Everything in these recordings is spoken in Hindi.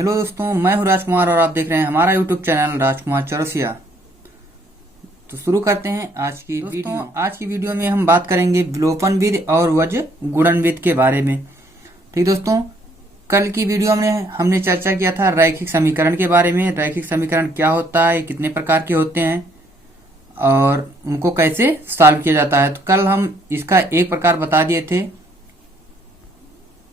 हेलो दोस्तों, मैं हूं राजकुमार और आप देख रहे हैं हमारा यूट्यूब चैनल राजकुमार चौरसिया। तो शुरू करते हैं आज की वीडियो। आज की वीडियो में हम बात करेंगे विलोपन विधि और वज्र गुणन विधि के बारे में। ठीक दोस्तों, कल की वीडियो में हमने चर्चा किया था रैखिक समीकरण के बारे में। रैखिक समीकरण क्या होता है, कितने प्रकार के होते हैं और उनको कैसे सॉल्व किया जाता है। तो कल हम इसका एक प्रकार बता दिए थे,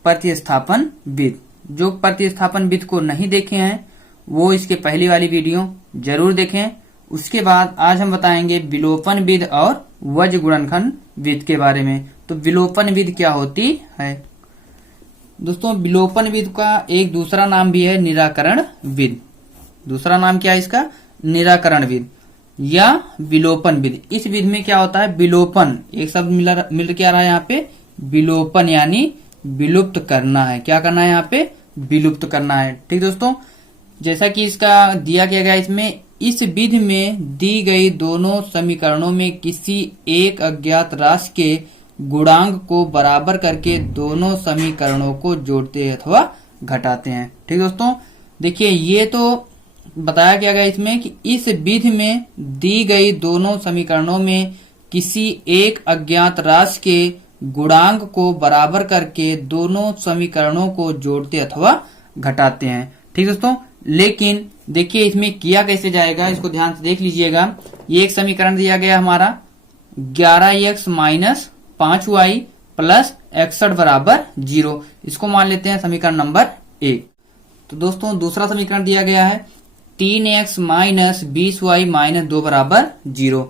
प्रतिस्थापन विधि। जो प्रतिस्थापन विधि को नहीं देखे हैं वो इसके पहली वाली वीडियो जरूर देखें। उसके बाद आज हम बताएंगे विलोपन विधि और वज्र गुणनखंड विधि के बारे में। तो विलोपन विधि क्या होती है दोस्तों? विलोपन विधि का एक दूसरा नाम भी है निराकरण विधि। दूसरा नाम क्या है इसका? निराकरण विधि या विलोपन विधि। इस विधि में क्या होता है? विलोपन, एक शब्द मिल क्या रहा है यहाँ पे? विलोपन, यानी विलुप्त करना है। क्या करना है यहाँ पे? विलुप्त करना है। ठीक दोस्तों, जैसा कि इसका दिया गया है इसमें, इस विधि में दी गई दोनों समीकरणों में किसी एक अज्ञात राशि के गुणांक को बराबर करके दोनों समीकरणों को जोड़ते हैं अथवा घटाते हैं। ठीक दोस्तों, देखिए ये तो बताया गया है इसमें कि इस विधि में दी गई दोनों समीकरणों में किसी एक अज्ञात राशि के गुणांक को बराबर करके दोनों समीकरणों को जोड़ते अथवा घटाते हैं। ठीक दोस्तों, लेकिन देखिए इसमें किया कैसे जाएगा, इसको ध्यान से देख लीजिएगा। ये एक समीकरण दिया गया हमारा 11x माइनस 5y प्लस 61 बराबर 0। इसको मान लेते हैं समीकरण नंबर 1। तो दोस्तों दूसरा समीकरण दिया गया है 3x माइनस 20y माइनस 2 बराबर 0।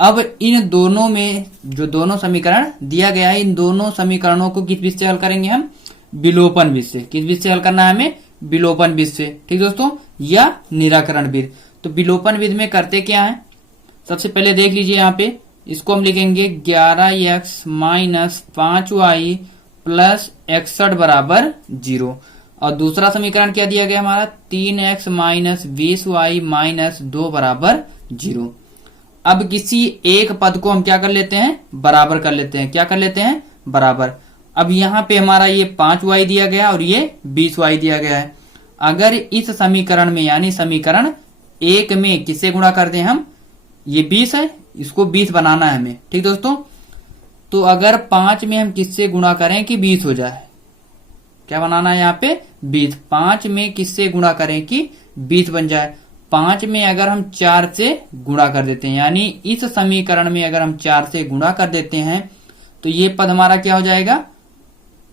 अब इन दोनों में जो दोनों समीकरण दिया गया है, इन दोनों समीकरणों को किस विधि से हल करेंगे हम? विलोपन विधि से। किस विधि से हल करना है हमें? विलोपन विधि से। ठीक दोस्तों, या निराकरण विधि। तो विलोपन विधि में करते क्या है, सबसे पहले देख लीजिए यहाँ पे, इसको हम लिखेंगे 11x माइनस 5y प्लस 61 बराबर 0। और दूसरा समीकरण क्या दिया गया हमारा? 3x माइनस 20y माइनस 2 बराबर 0। अब किसी एक पद को हम क्या कर लेते हैं? बराबर कर लेते हैं। क्या कर लेते हैं? बराबर। अब यहाँ पे हमारा ये 5y दिया गया और ये 20y दिया गया है। अगर इस समीकरण में, यानी समीकरण 1 में किससे गुणा कर दें हम? ये 20 है, इसको 20 बनाना है हमें। ठीक दोस्तों, तो अगर 5 में हम किससे गुणा करें कि 20 हो जाए? क्या बनाना है यहाँ पे? 20। 5 में किससे गुणा करें कि 20 बन जाए? 5 में अगर हम 4 से गुणा कर देते हैं, यानी इस समीकरण में अगर हम 4 से गुणा कर देते हैं तो ये पद हमारा क्या हो जाएगा?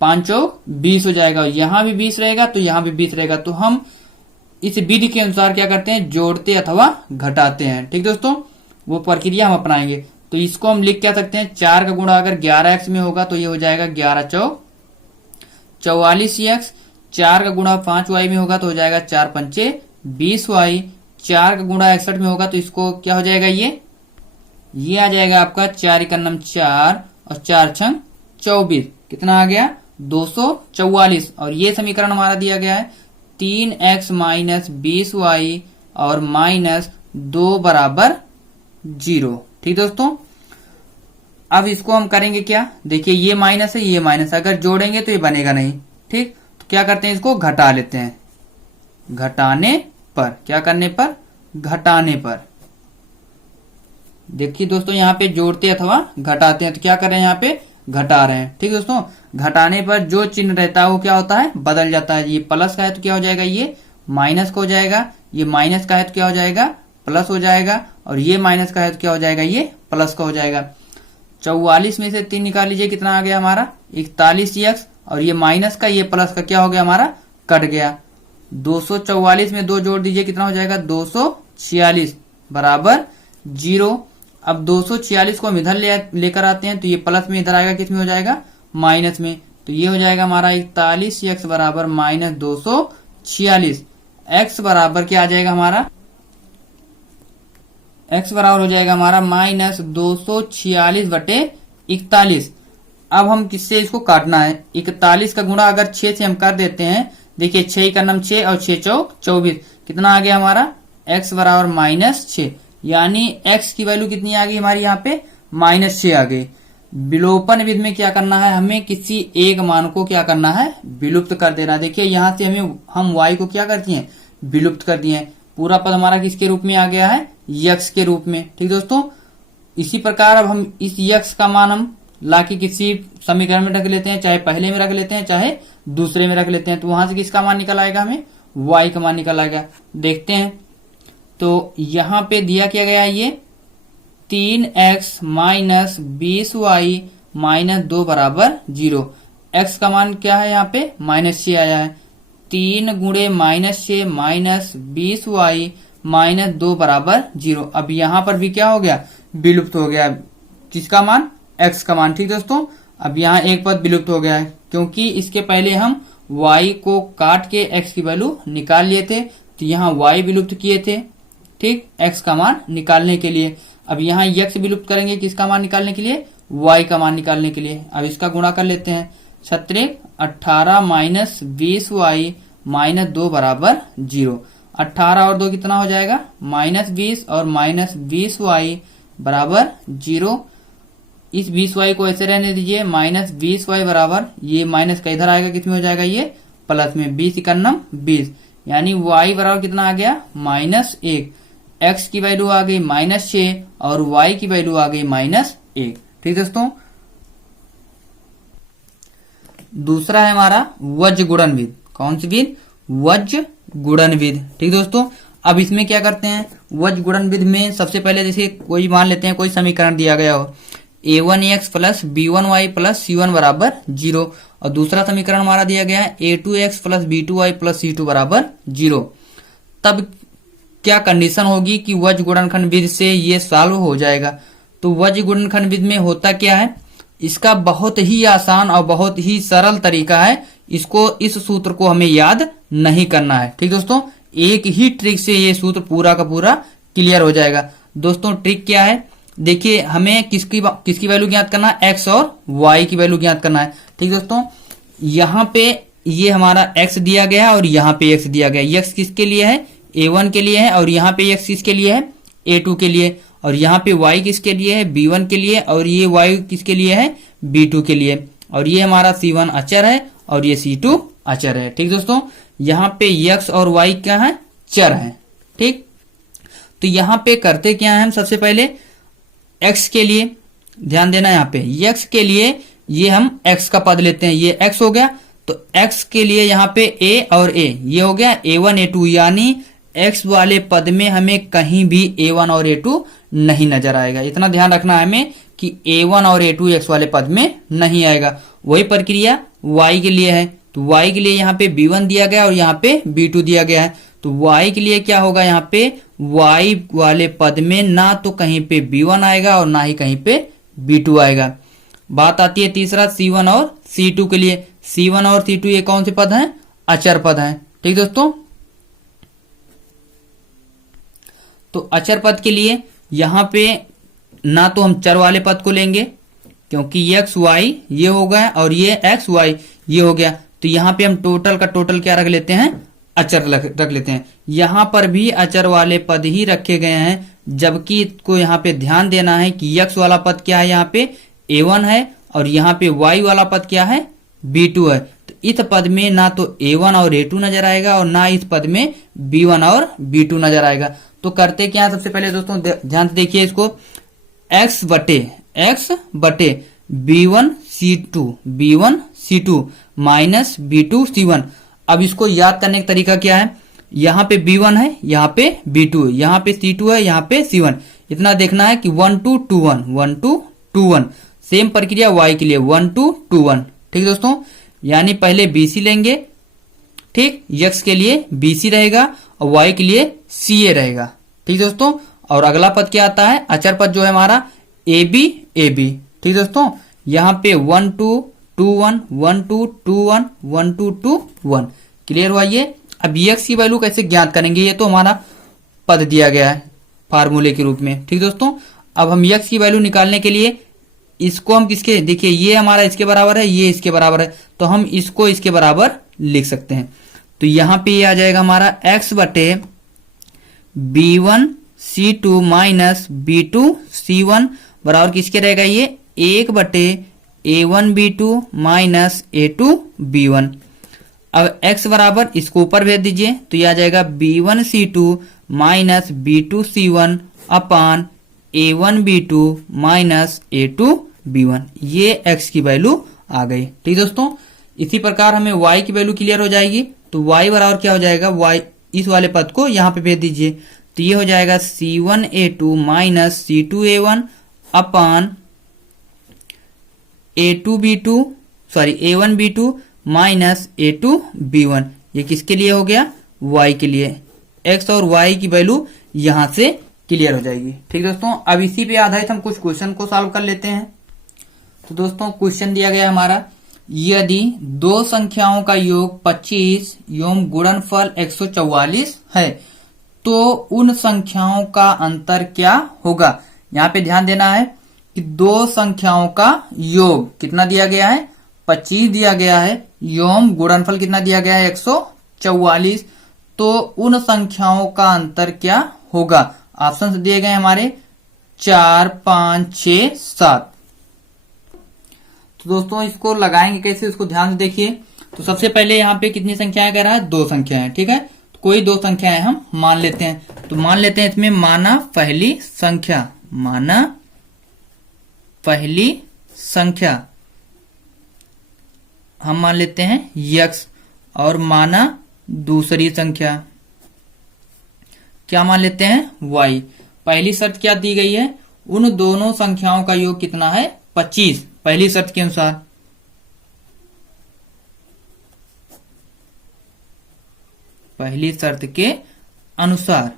5 चौक 20 हो जाएगा। यहां भी 20 रहेगा तो यहां भी 20 रहेगा। तो हम इस विधि के अनुसार क्या करते हैं? जोड़ते अथवा घटाते हैं। ठीक दोस्तों, वो प्रक्रिया हम अपनाएंगे। तो इसको हम लिख क्या सकते हैं? 4 का गुणा अगर 11x में होगा तो ये हो जाएगा 11 चौक 44x। 4 का गुणा 5y में होगा तो हो जाएगा 4 पंचे 20y। 4 का गुणा 61 में होगा तो इसको क्या हो जाएगा? ये आ जाएगा आपका 4 एकन्नम 4 और 4 छंग 24। कितना आ गया? 244। और ये समीकरण हमारा दिया गया है 3x माइनस 20y और माइनस 2 बराबर 0। ठीक दोस्तों, अब इसको हम करेंगे क्या? देखिए ये माइनस है, ये माइनस, अगर जोड़ेंगे तो ये बनेगा नहीं। ठीक, तो क्या करते हैं? इसको घटा लेते हैं। घटाने पर, क्या करने पर? घटाने पर। देखिए दोस्तों, यहाँ पे जोड़ते अथवा घटाते हैं तो क्या कर रहे हैं? यहाँ पे घटा रहे हैं। ठीक दोस्तों, घटाने पर जो चिन्ह रहता है वो क्या होता है? बदल जाता है। ये प्लस का है तो क्या हो जाएगा? ये माइनस का हो जाएगा। ये माइनस का है तो क्या हो जाएगा? प्लस हो जाएगा। और ये माइनस का है तो क्या हो जाएगा? ये प्लस का हो जाएगा। 44 में से 3 निकाल लीजिए, कितना आ गया हमारा? 41x। और ये माइनस का, ये प्लस का क्या हो गया हमारा? कट गया। 244 में 2 जोड़ दीजिए, कितना हो जाएगा? 246 बराबर 0। अब 246 को हम इधर लेकर आते हैं तो ये प्लस में इधर आएगा, किस में हो जाएगा? माइनस में। तो ये हो जाएगा हमारा 41x बराबर माइनस 246। x बराबर क्या आ जाएगा हमारा? x बराबर हो जाएगा हमारा माइनस 246 बटे 41। अब हम किससे इसको काटना है? 41 का गुणा अगर 6 से हम कर देते हैं, देखिए 6 का नम 6 और 6 चौक 24। कितना आ गया हमारा? x बराबर माइनस 6, यानी x की वैल्यू कितनी आ गई हमारी? यहाँ पे माइनस 6 आ गई। विलोपन विधि में क्या करना है, हमें किसी एक मान को क्या करना है, विलुप्त कर देना। देखिए यहां से हम y को क्या कर दिए, विलुप्त कर दिए। पूरा पद हमारा किसके रूप में आ गया है, यक्स के रूप में। ठीक दोस्तों, इसी प्रकार अब हम इस यक्स का मान हम लाके किसी समीकरण में रख लेते हैं, चाहे पहले में रख लेते हैं चाहे दूसरे में रख लेते हैं। तो वहां से किसका मान निकल आएगा, हमें y का मान निकल आएगा। देखते हैं, तो यहां पे दिया क्या गया है, ये 3x माइनस 20y माइनस 2 बराबर 0। x का मान क्या है, यहाँ पे -6 आया है। 3 गुणे -6 माइनस 20y माइनस 2 बराबर 0। अब यहाँ पर भी क्या हो गया, विलुप्त हो गया। किसका मान, x का मान। ठीक दोस्तों, अब यहाँ एक पद विलुप्त हो गया है, क्योंकि इसके पहले हम y को काट के x की वैल्यू निकाल लिए थे, तो यहाँ y विलुप्त किए थे, ठीक, x का मान निकालने के लिए। अब यहाँ x विलुप्त करेंगे किसका मान निकालने के लिए, y का मान निकालने के लिए। अब इसका गुणा कर लेते हैं, 18 माइनस 20y माइनस 2 बराबर 0। 18 और 2 कितना हो जाएगा, -20 और -20y बराबर 0। इस 20y को ऐसे रहने दीजिए, -20y बराबर, ये माइनस का इधर आएगा, कितने हो जाएगा ये प्लस में, 20 इकन्नम 20, यानी y बराबर कितना आ गया, -1। x की वैल्यू आ गई -6 और y की वैल्यू आ गई -1। ठीक दोस्तों, दूसरा है हमारा वज्र गुणन विधि। कौन सी विधि, वज्र गुणन विधि। ठीक दोस्तों, अब इसमें क्या करते हैं, वज्र गुणन विधि में सबसे पहले जैसे कोई मान लेते हैं, कोई समीकरण दिया गया हो, a1x plus b1y plus c1 बराबर 0, और दूसरा समीकरण हमारा दिया गया है a2x plus b2y plus c2 बराबर 0। तब क्या कंडीशन होगी कि वज्र गुणनखंड विधि से ये सॉल्व हो जाएगा। तो वज्र गुणनखंड विधि में होता क्या है, इसका बहुत ही आसान और बहुत ही सरल तरीका है। इसको, इस सूत्र को हमें याद नहीं करना है। ठीक दोस्तों, एक ही ट्रिक से ये सूत्र पूरा का पूरा क्लियर हो जाएगा। दोस्तों ट्रिक क्या है, देखिए हमें किसकी वैल्यू ज्ञात करना है, x और y की वैल्यू ज्ञात करना है। ठीक दोस्तों, यहाँ पे ये हमारा x दिया गया है और यहाँ पे x दिया गया है। x किसके लिए है, a1 के लिए है, और यहाँ पे x किसके लिए है, a2 के लिए, और यहाँ पे y किसके लिए है, b1 के लिए, और ये y किसके लिए है, b2 के लिए, और ये हमारा c1 अचर है और ये c2 अचर है। ठीक दोस्तों, यहाँ पे x और y क्या है, चर है। ठीक, तो यहाँ पे करते क्या है, हम सबसे पहले x के लिए ध्यान देना, यहाँ पे x के लिए ये हम x का पद लेते हैं, ये x हो गया, तो x के लिए यहाँ पे a और a, ये हो गया a1 a2, यानी x वाले पद में हमें कहीं भी a1 और a2 नहीं नजर आएगा। इतना ध्यान रखना है हमें कि a1 और a2 x वाले पद में नहीं आएगा। वही प्रक्रिया y के लिए है, तो y के लिए यहाँ पे b1 दिया गया और यहाँ पे b2 दिया गया है, तो y के लिए क्या होगा, यहाँ पे y वाले पद में ना तो कहीं पे b1 आएगा और ना ही कहीं पे b2 आएगा। बात आती है तीसरा c1 और c2 के लिए। c1 और c2 ये कौन से पद हैं, अचर पद हैं। ठीक दोस्तों, तो अचर पद के लिए यहाँ पे ना तो हम चर वाले पद को लेंगे, क्योंकि x y ये हो गया और ये x y ये हो गया, तो यहाँ पे हम टोटल का टोटल क्या रख लेते हैं, अचर रख लेते हैं। यहाँ पर भी अचर वाले पद ही रखे गए हैं, जबकि को यहाँ पे ध्यान देना है कि x वाला पद क्या है, यहाँ पे a1 है, और यहाँ पे y वाला पद क्या है, b2 है। तो इस पद में ना तो a1 और a2 नजर आएगा और ना इस पद में b1 और b2 नजर आएगा। तो करते क्या है, सबसे पहले दोस्तों ध्यान से देखिए इसको, x बटे b1 c2 minus b2 c1। अब इसको याद करने का तरीका क्या है, यहाँ पे b1 है, यहाँ पे b2 है, यहाँ पे c2 है, यहाँ पे c1। इतना देखना है कि 1 2 2 1 1 2 2 1। सेम प्रक्रिया y के लिए 1 2 2 1। ठीक दोस्तों, यानी पहले bc लेंगे, ठीक, x के लिए bc रहेगा और y के लिए ca रहेगा। ठीक दोस्तों, और अगला पद क्या आता है, अचर पद जो है हमारा ab। ठीक दोस्तों, यहाँ पे 1 2 2 1 1 2 2 1 1 2 2 1। क्लियर हुआ ये। अब x की वैल्यू कैसे ज्ञात करेंगे, ये तो हमारा पद दिया गया है फार्मूले के रूप में। ठीक दोस्तों, अब हम x की वैल्यू निकालने के लिए इसको हम किसके, देखिए ये हमारा इसके बराबर है, ये इसके बराबर है, तो हम इसको इसके बराबर लिख सकते हैं। तो यहाँ पे ये आ जाएगा हमारा x बटे b1 c2 minus b2 c1 बराबर किसके रहेगा, ये 1/A1B2 माइनस A2B1। अब x बराबर इसको ऊपर भेज दीजिए तो यह आ जाएगा B1C2 माइनस B2C1 अपान A1B2 माइनस A2B1। ये x की वैल्यू आ गई। ठीक दोस्तों, इसी प्रकार हमें y की वैल्यू क्लियर हो जाएगी। तो y बराबर क्या हो जाएगा, y इस वाले पद को यहाँ पे भेज दीजिए तो ये हो जाएगा C1A2 माइनस C2A1 अपान A1B2 माइनस A2B1। ये किसके लिए हो गया, y के लिए। x और y की वैल्यू यहां से क्लियर हो जाएगी। ठीक दोस्तों, अब इसी पे आधारित हम कुछ क्वेश्चन को सॉल्व कर लेते हैं। तो दोस्तों क्वेश्चन दिया गया हमारा, यदि दो संख्याओं का योग 25 एवं गुणनफल 144 है तो उन संख्याओं का अंतर क्या होगा। यहाँ पे ध्यान देना है कि दो संख्याओं का योग कितना दिया गया है, 25 दिया गया है, एवं गुणनफल कितना दिया गया है, 144। तो उन संख्याओं का अंतर क्या होगा। ऑप्शन दिए गए हमारे 4, 5, 6, 7। तो दोस्तों इसको लगाएंगे कैसे, इसको ध्यान से देखिए। तो सबसे पहले यहाँ पे कितनी संख्याएं कह रहा है, दो संख्याएं। ठीक है, तो कोई दो संख्याएं हम मान लेते हैं। तो मान लेते हैं इसमें माना पहली संख्या हम मान लेते हैं x और माना दूसरी संख्या क्या मान लेते हैं, y। पहली शर्त क्या दी गई है, उन दोनों संख्याओं का योग कितना है, 25। पहली शर्त के अनुसार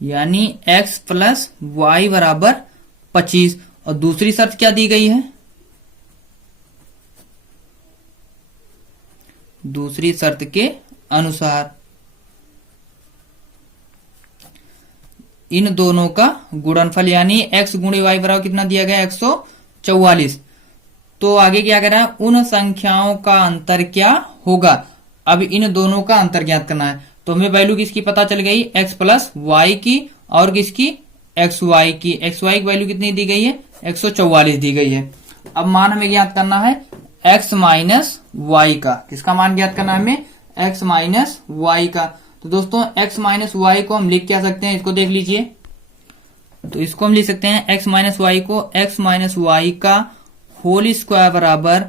यानी x प्लस y बराबर 25। और दूसरी शर्त क्या दी गई है, दूसरी शर्त के अनुसार इन दोनों का गुणनफल यानी x गुणे y बराबर कितना दिया गया, 144। तो आगे क्या कह रहा है, उन संख्याओं का अंतर क्या होगा। अब इन दोनों का अंतर ज्ञात करना है। तो हमें वैल्यू किसकी पता चल गई, x प्लस वाई की और किसकी, xy की। xy की वैल्यू कितनी दी गई है, 144 दी गई है। अब मान हमें ज्ञात करना है x माइनस वाई का। किसका मान ज्ञात करना है हमें, x माइनस वाई का। तो दोस्तों x माइनस वाई को हम लिख क्या सकते हैं, इसको देख लीजिए। तो इसको हम लिख सकते हैं x माइनस वाई को x माइनस वाई का होल स्क्वायर बराबर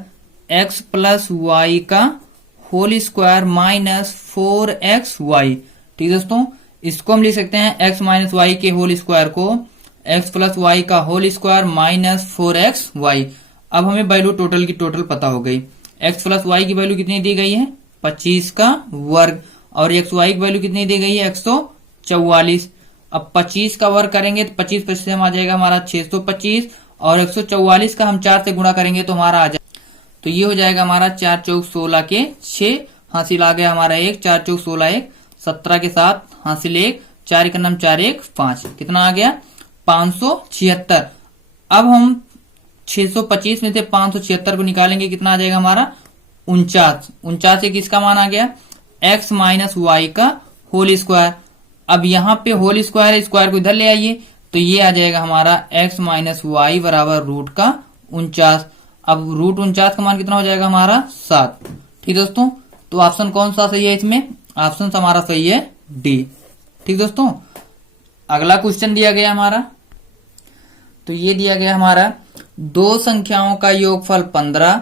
x प्लस वाई का होल स्क्वायर माइनस 4xy। ठीक दोस्तों, इसको हम लिख सकते हैं x माइनस वाई के होल स्क्वायर को x प्लस वाई का होल स्क्वायर माइनस 4xy। अब हमें वैल्यू टोटल की टोटल पता हो गई। x प्लस वाई की वैल्यू कितनी दी गई है, 25 का वर्ग, और xy की वैल्यू कितनी दी गई है, 144। अब 25 का वर्ग करेंगे तो 25 से हम आ जाएगा हमारा 625, और 144 का हम 4 से गुणा करेंगे तो हमारा आ जाएगा, तो ये हो जाएगा हमारा 4 चौक 16 के 6, हासिल आ गया हमारा 1, 4 चौक 16 1, 17 के साथ हासिल 1, 4 का नाम 4 1 5, कितना आ गया 576। अब हम 625 में से 576 को निकालेंगे, कितना आ जाएगा हमारा 49। 49 से किसका मान आ गया, x माइनस वाई का होल स्क्वायर। अब यहाँ पे होल स्क्वायर है, स्क्वायर को इधर ले आइए तो ये आ जाएगा हमारा x माइनस वाई बराबर रूट का 49। अब रूट 49 का मान कितना हो जाएगा हमारा 7। ठीक दोस्तों, तो ऑप्शन कौन सा सही है इसमें, ऑप्शन हमारा सही है डी। ठीक दोस्तों, अगला क्वेश्चन दिया गया हमारा, तो ये दिया गया हमारा दो संख्याओं का योगफल 15,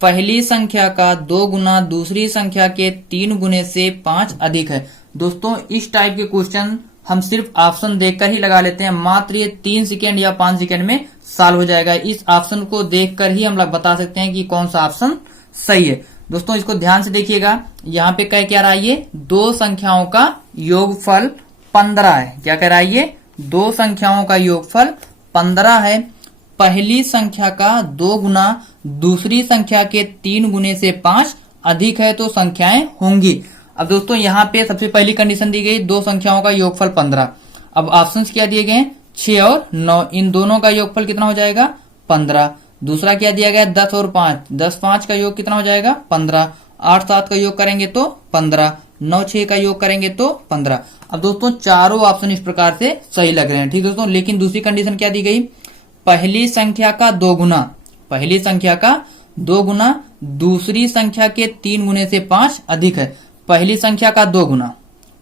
पहली संख्या का 2 गुना दूसरी संख्या के 3 गुने से 5 अधिक है। दोस्तों इस टाइप के क्वेश्चन हम सिर्फ ऑप्शन देखकर ही लगा लेते हैं, मात्र ये 3 सेकेंड या 5 सेकेंड में सॉल्व हो जाएगा। इस ऑप्शन को देखकर ही हम लोग बता सकते हैं कि कौन सा ऑप्शन सही है। दोस्तों इसको ध्यान से देखिएगा, यहाँ पे कह क्या रहा है, ये दो संख्याओं का योगफल 15 है। क्या कह रहा है, ये दो संख्याओं का योगफल 15 है। पहली संख्या का 2 गुना दूसरी संख्या के 3 गुने से 5 अधिक है तो संख्याएं होंगी। अब दोस्तों यहाँ पे सबसे पहली कंडीशन दी गई, दो संख्याओं का योगफल 15। अब ऑप्शंस क्या दिए गए, 6 और 9, इन दोनों का योगफल कितना हो जाएगा 15। दूसरा क्या दिया गया 10 और 5, 10 5 का योग कितना हो जाएगा 15। 8 7 का योग करेंगे तो 15, 9 6 का योग करेंगे तो 15। अब दोस्तों चारों ऑप्शन इस प्रकार से सही लग रहे हैं। ठीक दोस्तों, लेकिन दूसरी कंडीशन क्या दी गई, पहली संख्या का 2 गुना, पहली संख्या का 2 गुना दूसरी संख्या के 3 गुने से 5 अधिक है। पहली संख्या का 2 गुना,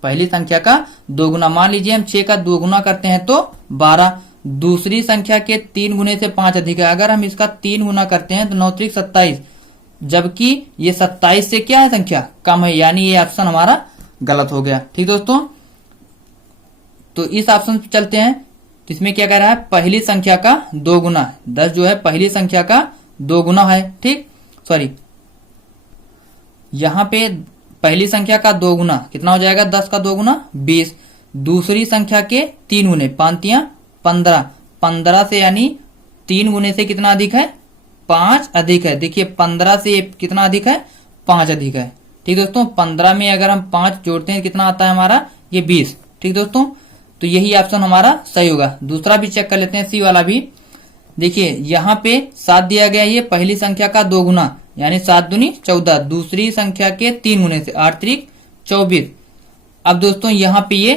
पहली संख्या का 2 गुना, मान लीजिए हम 6 का 2 गुना करते हैं तो 12, दूसरी संख्या के 3 गुने से 5 अधिक है। अगर हम इसका 3 गुना करते हैं तो 9 त्रिक 27, जबकि ये 27 से क्या है संख्या कम है, यानी ये ऑप्शन हमारा गलत हो गया। ठीक दोस्तों, तो इस ऑप्शन पे चलते हैं। इसमें क्या कह रहा है, पहली संख्या का 2 गुना, 10 जो है पहली संख्या का 2 गुना है। ठीक, सॉरी, यहां पे पहली संख्या का 2 गुना कितना हो जाएगा, 10 का 2 गुना 20, दूसरी संख्या के 3 गुने, 5 15, 15 से यानी 3 गुने से कितना अधिक है, 5 अधिक है। देखिए 15 से कितना अधिक है, 5 अधिक है। ठीक दोस्तों, 15 में अगर हम 5 जोड़ते हैं कितना आता है हमारा, ये 20। ठीक दोस्तों, तो यही ऑप्शन हमारा सही होगा। दूसरा भी चेक कर लेते हैं, सी वाला भी। देखिए यहाँ पे 7 दिया गया, ये पहली संख्या का 2 गुना यानी 7 दूनी 14, दूसरी संख्या के 3 गुने से 8 त्रिक 24। अब दोस्तों यहाँ पे ये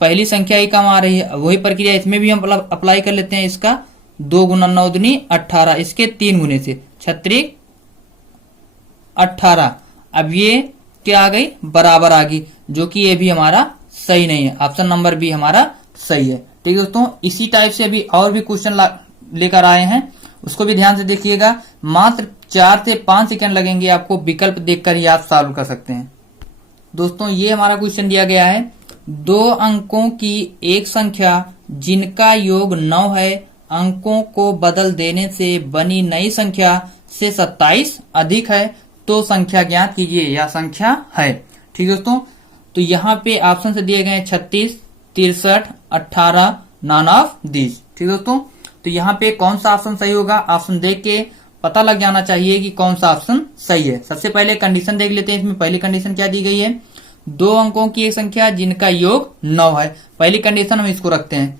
पहली संख्या ही कम आ रही है, वही प्रक्रिया इसमें भी हम अप्लाई कर लेते हैं। इसका 2 गुना 9 दूनी 18, इसके 3 गुने से 36 18। अब ये क्या आ गई, बराबर आ गई, जो कि ये भी हमारा सही नहीं है। ऑप्शन नंबर बी हमारा सही है। ठीक है दोस्तों, इसी टाइप से अभी और भी क्वेश्चन लेकर आए हैं, उसको भी ध्यान से देखिएगा। मात्र 4 से 5 सेकंड लगेंगे आपको, विकल्प देखकर ही आप सॉल्व कर सकते हैं। दोस्तों ये हमारा क्वेश्चन दिया गया है, 2 अंकों की एक संख्या जिनका योग 9 है, अंकों को बदल देने से बनी नई संख्या से 27 अधिक है, तो संख्या ज्ञात कीजिए, या संख्या है। ठीक दोस्तों, तो यहाँ पे ऑप्शन से दिए गए 36, 63, 18, नॉन ऑफ दीज। ठीक दोस्तों, तो यहाँ पे कौन सा ऑप्शन सही होगा, ऑप्शन देख के पता लग जाना चाहिए कि कौन सा ऑप्शन सही है। सबसे पहले कंडीशन देख लेते हैं। इसमें पहली कंडीशन क्या दी गई है, 2 अंकों की एक संख्या जिनका योग 9 है। पहली कंडीशन हम इसको रखते हैं,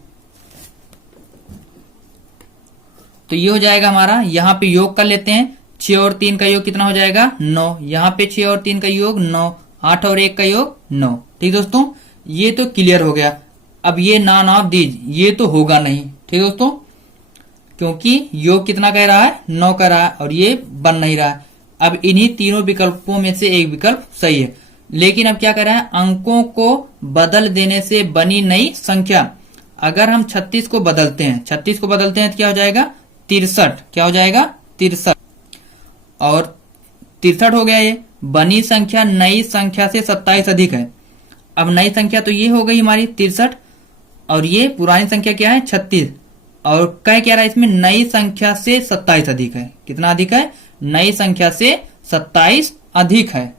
तो ये हो जाएगा हमारा, यहाँ पे योग कर लेते हैं। 6 और 3 का योग कितना हो जाएगा, 9। यहाँ पे 6 और 3 का योग 9, 8 और 1 का योग 9। ठीक दोस्तों, ये तो क्लियर हो गया। अब ये नॉन ऑफ दीज, ये तो होगा नहीं। ठीक दोस्तों, क्योंकि योग कितना कह रहा है, 9 कह रहा है, और ये बन नहीं रहा है। अब इन्हीं तीनों विकल्पों में से एक विकल्प सही है, लेकिन अब क्या कर रहा है, अंकों को बदल देने से बनी नई संख्या। अगर हम 36 को बदलते हैं, 36 को बदलते हैं तो क्या हो जाएगा, 63। क्या हो जाएगा, 63, और 63 हो गया। ये बनी संख्या नई संख्या से 27 अधिक है। अब नई संख्या तो ये हो गई हमारी 63, और ये पुरानी संख्या क्या है, 36, और क्या कह रहा है इसमें, नई संख्या से 27 अधिक है। कितना अधिक है, नई संख्या से 27 अधिक है।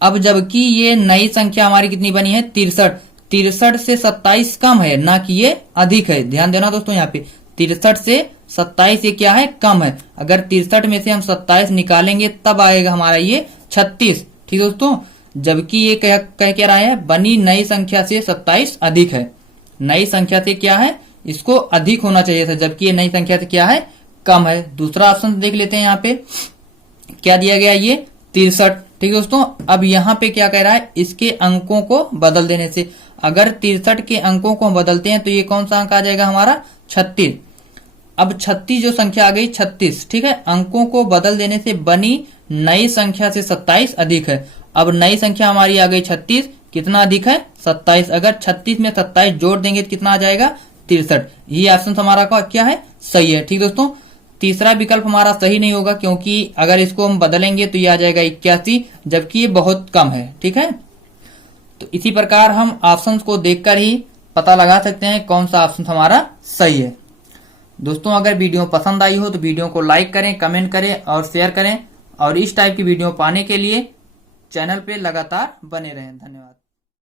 अब जबकि ये नई संख्या हमारी कितनी बनी है, 63, 63 से 27 कम है, ना कि ये अधिक है। ध्यान देना दोस्तों, यहाँ पे 63 से 27 ये क्या है, कम है। अगर 63 में से हम 27 निकालेंगे तब आएगा हमारा ये 36। ठीक दोस्तों, जबकि ये कह रहा है, बनी नई संख्या से 27 अधिक है। नई संख्या से क्या है, इसको अधिक होना चाहिए था, जबकि ये नई संख्या से क्या है, कम है। दूसरा ऑप्शन देख लेते हैं, यहाँ पे क्या दिया गया, ये 63। ठीक दोस्तों, अब यहाँ पे क्या कह रहा है, इसके अंकों को बदल देने से। अगर 63 के अंकों को बदलते हैं तो ये कौन सा अंक आ जाएगा हमारा, 36। अब 36 जो संख्या आ गई 36, ठीक है, अंकों को बदल देने से बनी नई संख्या से 27 अधिक है। अब नई संख्या हमारी आ गई 36, कितना अधिक है, 27। अगर 36 में 27 जोड़ देंगे तो कितना आ जाएगा, 63। ये ऑप्शन हमारा क्या है, सही है। ठीक दोस्तों, तीसरा विकल्प हमारा सही नहीं होगा, क्योंकि अगर इसको हम बदलेंगे तो ये आ जाएगा 81, जबकि ये बहुत कम है। ठीक है, तो इसी प्रकार हम ऑप्शंस को देखकर ही पता लगा सकते हैं कौन सा ऑप्शन हमारा सही है। दोस्तों अगर वीडियो पसंद आई हो तो वीडियो को लाइक करें, कमेंट करें और शेयर करें, और इस टाइप की वीडियो पाने के लिए चैनल पे लगातार बने रहें। धन्यवाद।